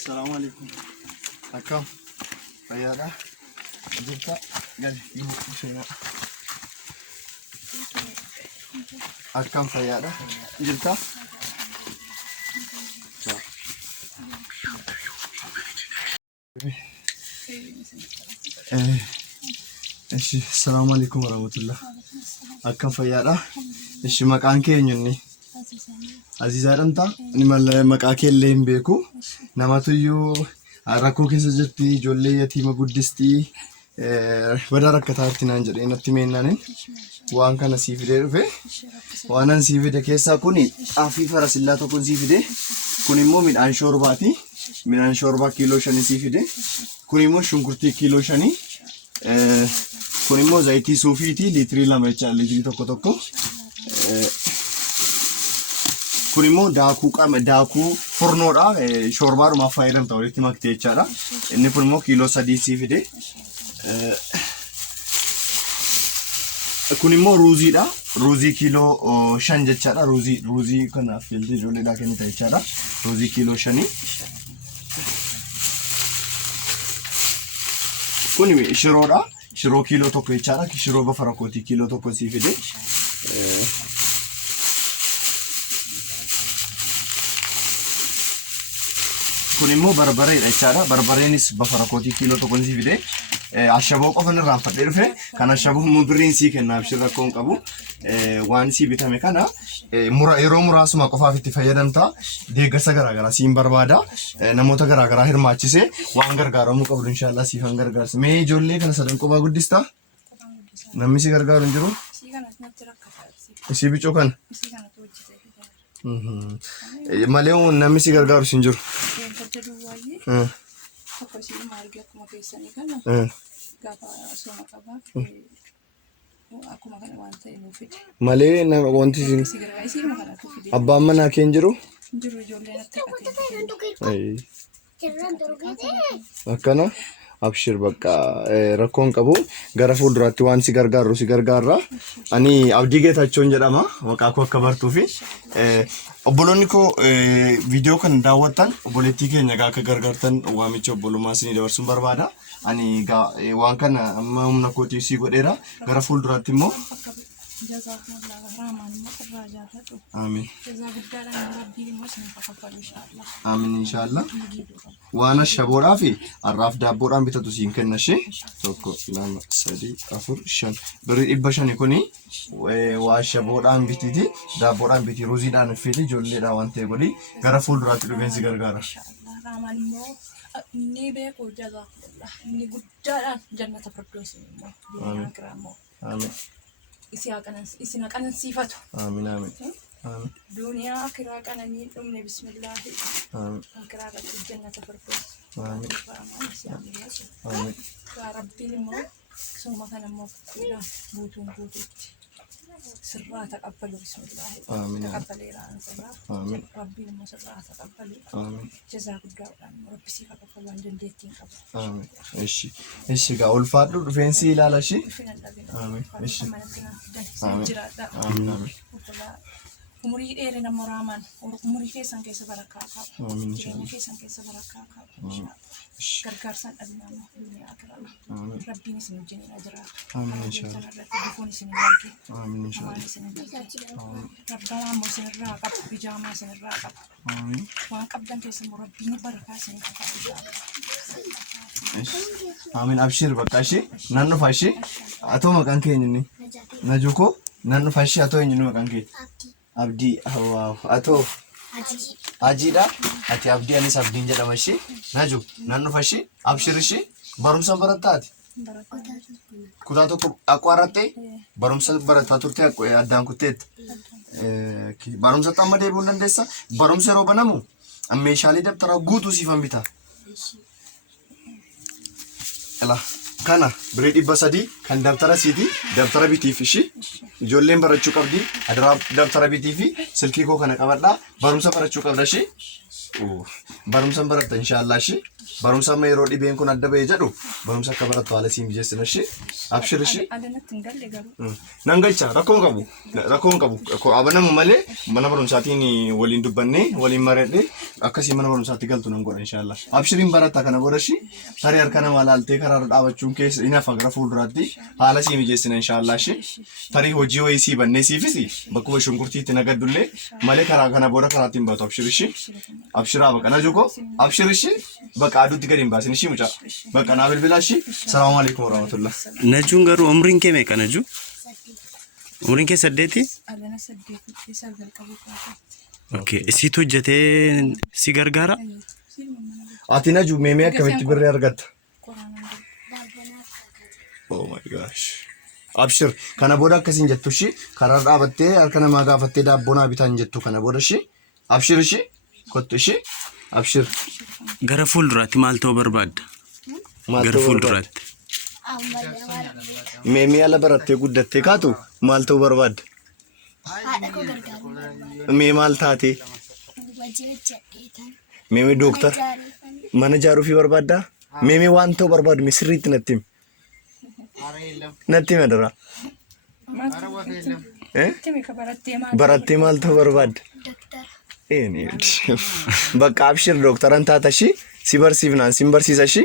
السلام عليكم. أكم فيادا جبتا قال يبغى شيء. أكم فيادا جبتا. السلام عليكم ورحمة الله. أكم فيادا. إيش مكان كينيني؟ Aziza Ramta, ni mal makake lembeku. Namatu yu rakko keessa jirti ijoollee yatiima guddisti. Wada rakkataatti naan jedhee natti meennaaniin waan kana sii fidee dhufe. Waanan sii fide keessaa kuni xaafii farasillaa tokkoon sii fide. Kun immoo midhaan shoorbaati. Midhaan shoorbaa kiiloo 5 sii fide. Kun immoo shunkurtii kiiloo 5. Kun immoo zayitii suufiiti liitirii 2 jecha liitirii tokko. Kun immoo daakuu furnoodha. Shoorbaadhumaaf fayyadamta walitti maktee jechaadha. Inni kun immoo kiiloo 3 sii fide. Kun immoo ruuziidha. Ruuzii kiiloo 5 jechaadha. Ruuzii kanaaf filtee ijoolleedhaa kennita jechaadha. Ruuzii kiiloo 5. Kun shiroodha. Shiroo kiiloo 1 jechaadha. Shiroo bafa rakkootii kiiloo 1 sii fide. Kun immoo barbareedha jechaadha. Barbareenis bafa rakkootii kiiloo 1 sii fide. Ashaboo qofa irraa fadhee dhufe kan ashaboo immoo birriin sii kennaaf shirrakkoon qabu. Waan sii bitame kana yeroo muraasuma qofaaf itti fayyadamta. Deeggarsa garaagaraa siin barbaada. Namoota garaagaraa hirmaachisee waan gargaaramuu qabdu inshallah siifan gargaarsa. Mee ijoollee kana sadan qophaa guddistaa? Namni si gargaaru hin jiru? Isii bicoo kana? Malee namni si gargaaru hin jiru. Malee wanti abbaan manaa kee hin jiru? Akkana abshir bakka rakkoon qabu gara fuulduraatti waan si gargaaru si gargaarra. Ani Abdii Geetachoon jedhama maqaa koo akka bartuufi. Obboloonni koo viidiyoo kan daawwattan obboleettii keenya akka gargaartan waamicha obbolummaa isinii dabarsuun barbaada. Ani waan kana amma humna kootii sii godheera gara fuulduraatti immoo Amin. Amin inshallah. Waan ashaboodhaa fi arraaf daabboodhaan bitatu siin kenna ishee. 1 2 3 4 5 birrii 500 kuni waa ashaboodhaan bititi daabboodhaan biti ruuziidhaan fiti ijoolleedhaan waan ta'e godhi gara fuulduraatti dhufeensi gargaara. Ni beeku jazakallah. Ni guddaadhaan jannata firdawsi immoo. Amin. Isin akanan sifatu. Amin amin. Amin. Dunia akhirat kanani umne bismillah. Amin. Akhirat jannata firdawsi. Amin. Amin. Amin. Ya Rabbi mo suma kana mo kula butun sirra taqabbalu bismillah. Amin. Taqabbalira ansaba. Amin. Rabbi mo sirra taqabbalu. Amin. Jazakallah. Rabbi si taqabbalu dandeettiin qabu. Amin. Eshi gaa ulfaadhu dhufeensi ilaala shi. Amin. Eshi. Amin. Amin. Umurii dheerina muraaman umurii keessan keessa barakaa qabu. Amin. Jireenya keessan keessa barakaa qabu. Gargaarsan dhabinaa dunia akhiraa. Rabbiin isin wajjin jiraatu. Amin inshallah. Bufuun isin ilaalchi. Amin inshallah. Rabbaan ammoo isinirraa qabu. Bijaamaa isinirraa qabu. Amin. Waan qabdan keessa immoo Rabbiin barakaa isinii qabu. Amin abshir bakka ishee nan dhufa ishee atoo maqaan keenya inni Najuko nan dhufa ishee atoo eenyu maqaan keenya Abdii waaw atoo Ajiidha ati Abdii anis Abdiin jedhama ishee Naju nan dhufa ishee abshir ishee barumsa barattaati kutaa tokko aqwaratte barumsa barataa turte addaan kutteetta barumsa amma deebi'uu dandeessa barumsa yeroo banamu meeshaalee dabtaraa guutuu siifan bitaa Ela kana birrii 300 kan dabtara siiti dabtara bitiif ishi ijoolleen barachuu qabdi adara dabtara bitiifi silkii koo kana qabadha barumsa barachuu qabda ishi Barumsa baratta inshallah shi. Barumsa ma yeroo dhibeen kun adda ba'ee jedhu barumsa akka barattu haala siin mijeessina shi. Abshir shi. Alanatti hin galle garuu. Nan galcha rakkoon qabu. Rakkoon qabu. Abanamu malee mana barumsaatiin waliin dubbannee waliin mareedhee akkasii mana barumsaatti galtu nan godha inshallah. Abshiriin baratta kana booda shi. Tarii harka nama laaltee karaa dhaabachuun keessa ina fagra fuulduraatti haala siin mijeessina inshallah shi. Tarii hojii wayii sii bannee siifisi bakkuma shunkurtiitti nagaddullee malee karaa kana booda karaatiin baatu abshir shi. Abshira baqa na juko. Abshir shi. Baqa aduutti gadi hin baasin shi mucaa. Baqa naa bilbilaa shi. Salaamu alaikum warahmatullah. Najuun garuu umriin kee meeqa Najuu? Umriin kee 8? Alana 8 keessa jalqabu kaasa. Okay. Isiitu hojjetee si gargaara? Ati Najuu meemee akkamitti birree argatta? Qoraanaan Oh my gosh. Abshir kana booda akkasiin jettu shi karaa dhaabattee harka namaa gaafattee daabboo naa bitaa hin jettu kana booda shi. Abshir shi kottu shi. Abshir. Gara fuulduraatti maal ta'uu barbaadda? Gara fuulduraatti. Meemee ala barattee guddattee kaatu maal ta'uu barbaadda? Mee maal taate? Meemee dooktar mana ijaaruu fi barbaaddaa? Meemee waan ta'uu barbaadu mee sirriitti natti himi? Natti himi dura. Barattee maal ta'uu barbaadda? Bakka abshir dooktaran taata shi si barsiifnaan si barsiisa shi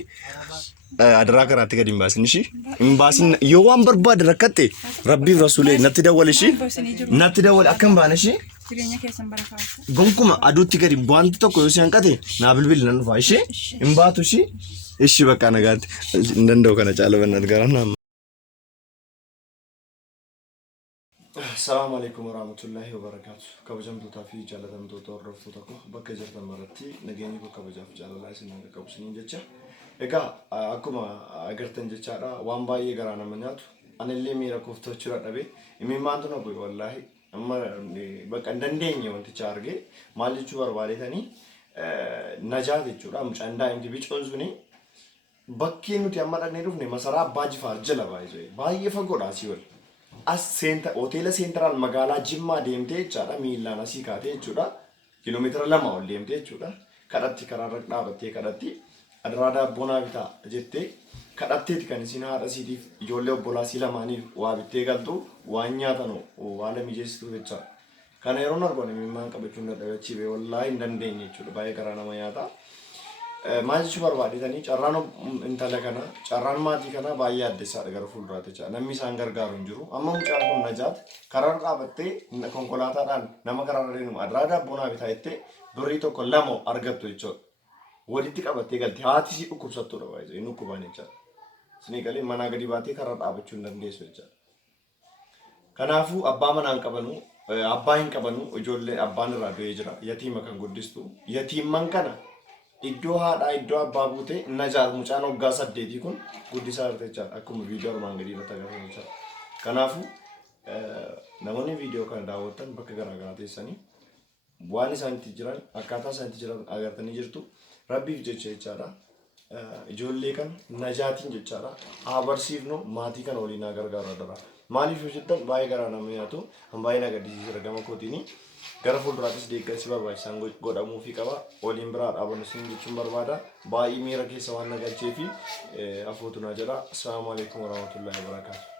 adaraa karaatti gadi hin baasin shi hin baasin yoo waan barbaade rakkatte rabbiif rasuulee natti dawwali shi natti dawwali akka hin baane shi jireenya keessan barafaatu. gonkuma aduutti gadi wanti tokko yoo si hanqate naa bilbili nan dhufaa shi hin baatu shi ishi bakka nagaatti hin danda'u kana caala banna argaran amma. Assalamu alaikum warahmatullahi wabarakatuh. Kabajamtoota fi jaalatamtoota hordoftoota koo bakka jirtan maratti nageenyi koo kabajaaf jaalalaa isin hanga qabu isiniin jecha. Egaa akkuma agartan jechaadha waan baay'ee garaa nama nyaatu anillee miira kooftachuudha dhabe imimmaantu na bu'e wallaahi amma bakka hin dandeenye wanticha argee maal jechuu barbaadetanii najaa jechuudha mucaan daa'imti bicoon suni bakkee nuti amma dhaqnee dhufne masaraa abbaa jifaar jala baay'ee fagoodha asii wal. As hoteela seentiraal magaalaa Jimmaa deemtee jechaadha miilaan asii kaatee jechuudha kiiloomeetira 2 ol deemtee jechuudha kadhatti karaarra dhaabattee kadhatti adaraa daabboo naa bitaa jettee kadhatteeti kan isin haadha isiitiif ijoollee obbolaa sii lamaaniif waa bittee galtu waan nyaatan haala mijeessitu jechaadha. Kana yeroo argoon imimmaan qabachuun dadhabachiifee wallaahi hin dandeenye jechuudha baay'ee garaa nama nyaata. Maal jechuu barbaadetanii carraan intala kana carraan maatii kana baay'ee addeessaadha gara fuulduraatti jecha namni isaan gargaaru hin jiru amma mucaan kun najaat karaa dhaabattee konkolaataadhaan nama karaa deemu adaraa daabboo naa bitaa jettee birrii tokko 2 argattu jechuudha walitti qabattee galti haati si dhukkubsattuudha baay'ee inni dhukkubaan jechaadha isinii galee manaa gadi baatee karaa dhaabachuu hin dandeessu jechaadha. Kanaafuu abbaa manaan qabanu abbaa hin qabanu ijoollee abbaan irraa du'ee jira yatiima kan guddistu yatiimman kana iddoo haadhaa iddoo abbaa buutee najaat mucaan waggaa 8 kun guddisaa jirti jechaadha akkuma viidiyoo armaan gadii irratti agarsiisan jechaadha. Kanaafuu namoonni viidiyoo kana daawwatan bakka garaa garaa teessanii waan isaanitti jiran akkaataa isaanitti jiran agartanii jirtu rabbiif jecha jechaadha. Ijoollee kan najaatiin jechaadha haa barsiifnu maatii kana waliin haa gargaaru adara. Maaliif yoo jettan baay'ee garaa nama nyaatu baay'ee na gaddisiisa gama kootiini. Gara fuulduraattis deeggarsi barbaachisaan godhamuufii qaba. Waliin biraa dhaabannu isin jechuun barbaada. Baay'ee miira keessa waan na galchee fi afootu na jedha. Assalaamu alaikum warahmatullahi wabarakatuh.